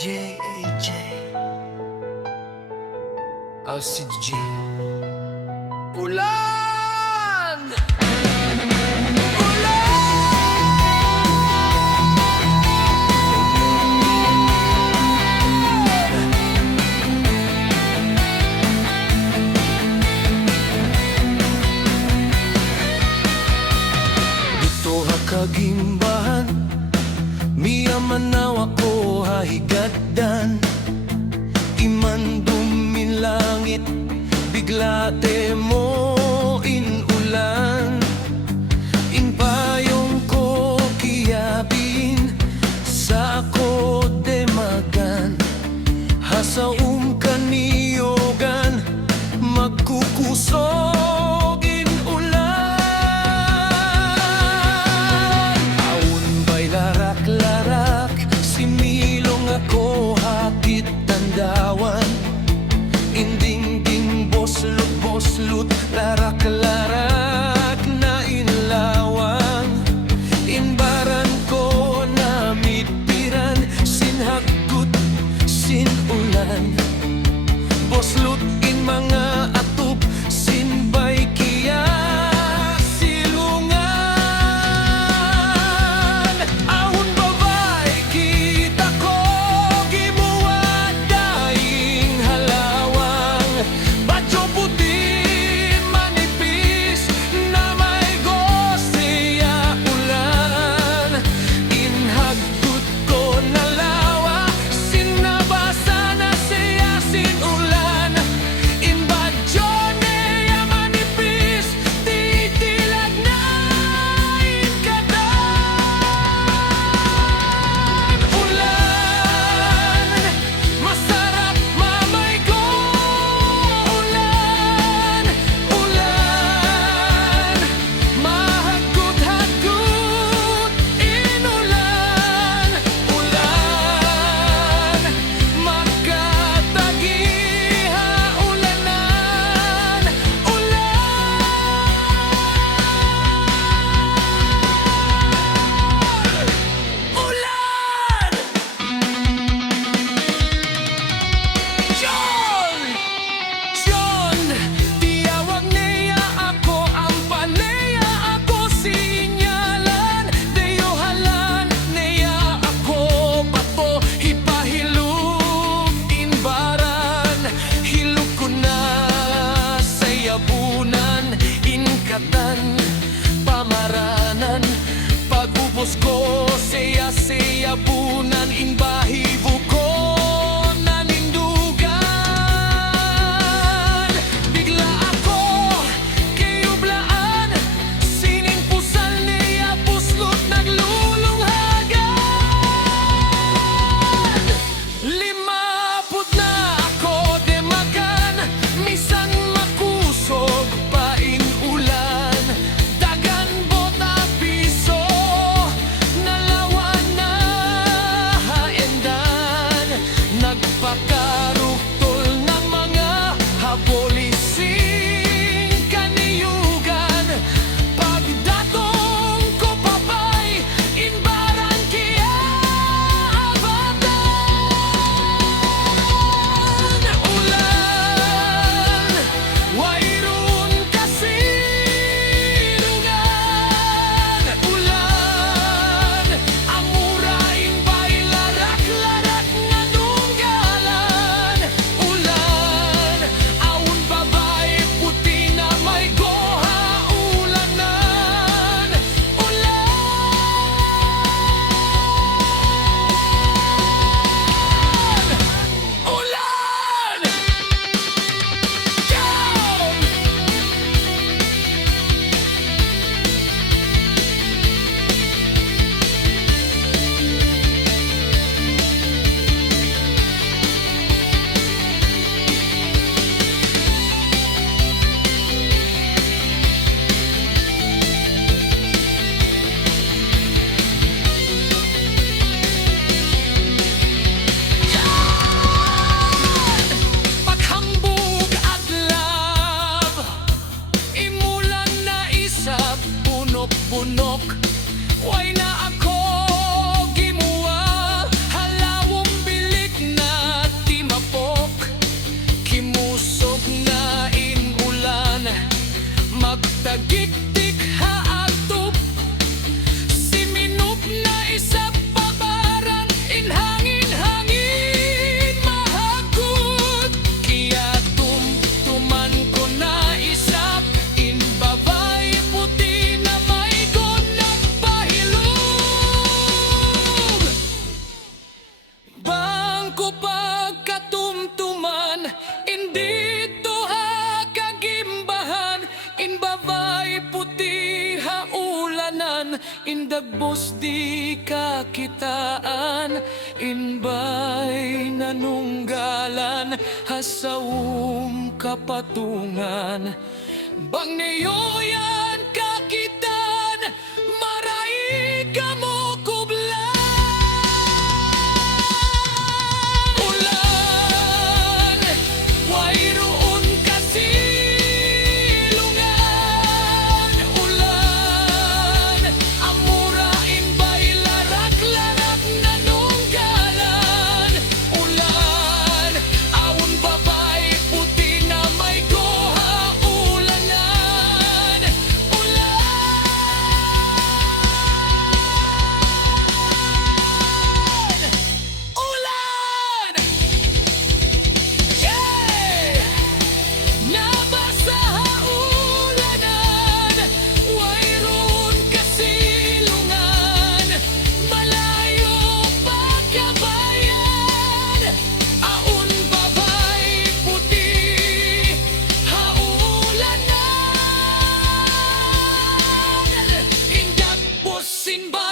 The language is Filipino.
AJ LCG Ulan! Dito hakagimbahan Miyamanaw ako hahigaddan Imandumin langit Bigla mo inulan Inpayong ko kiyabin Sa ako demagan Hasaum kaniyogan Magkukusog inulan Aun ba'y larak-larak Similong ako hakit tandawan Inding-ding boslut-boslut Larak-larak na inlawang Inbaran ko na mitpiran Sinhagut, sinulan Boslut in mga atup Sinbay kiya silungan Ahon babay kita ko Gimuad daing halawang Badyo puti manipis Na may gosiya ulan Inhagut ko na lawa Sinabasa na siya sinulan Inbadyo niya manipis Titilag na inkadan Ulan, masarap mamay ko Ulan, ulan Mahagut-hagut inulan Ulan, magkatagiha ulanan Ulan! John, tiyawag niya ako Ang paneya ako sinyalan Deyohalan niya ako Pato hipahilog inbaran Hilog ko na sa yabunan Inkatan pamaranan Pag-ubos ko siya yabunan Inbahibo ko nanindugan Bigla ako kiyublaan Sininpusal niya puslot naglulunghagan Limaput na ako demagan Misan makusog pa inulan Dagan bota piso Nalawan na haendan Nagpakaruktol ng mga habolising kaniyugan Pagdatong ko papay Inbaran kiya abatan Ulan, wayron kasilungan Ulan, amurain ba'y larak-larak nga dunggalan Ulan, aun babay puti na may goha ulanan Ulan! Down! Paghambog at love Imulan na isap Punok-punok Way na ako gimuwa Halawong bilik Tagiktik haagtop Siminup na isa pabaran Inhangin-hangin mahagod Kaya tumtuman ko na isap Inbabay puti na may gunag pahilog Bangko pagkatumtuman Indito ha kagimbahan Inbabay puti haulanan Indagbos di kakitaan Inbay nanunggalan Hasawum kapatungan Bang niyoyan kakitan Maray ka mo kublan Ulan Wayroon kasilungan Ulan Amurain ba'y larak-larak nanunggalan Ulan Awon babay puti na may goha ulanan Ulan! Yeah! Nabasa haulanan Wayroon kasilungan Malayo pagkabayan Aun babay puti haulanan Indagpos sinba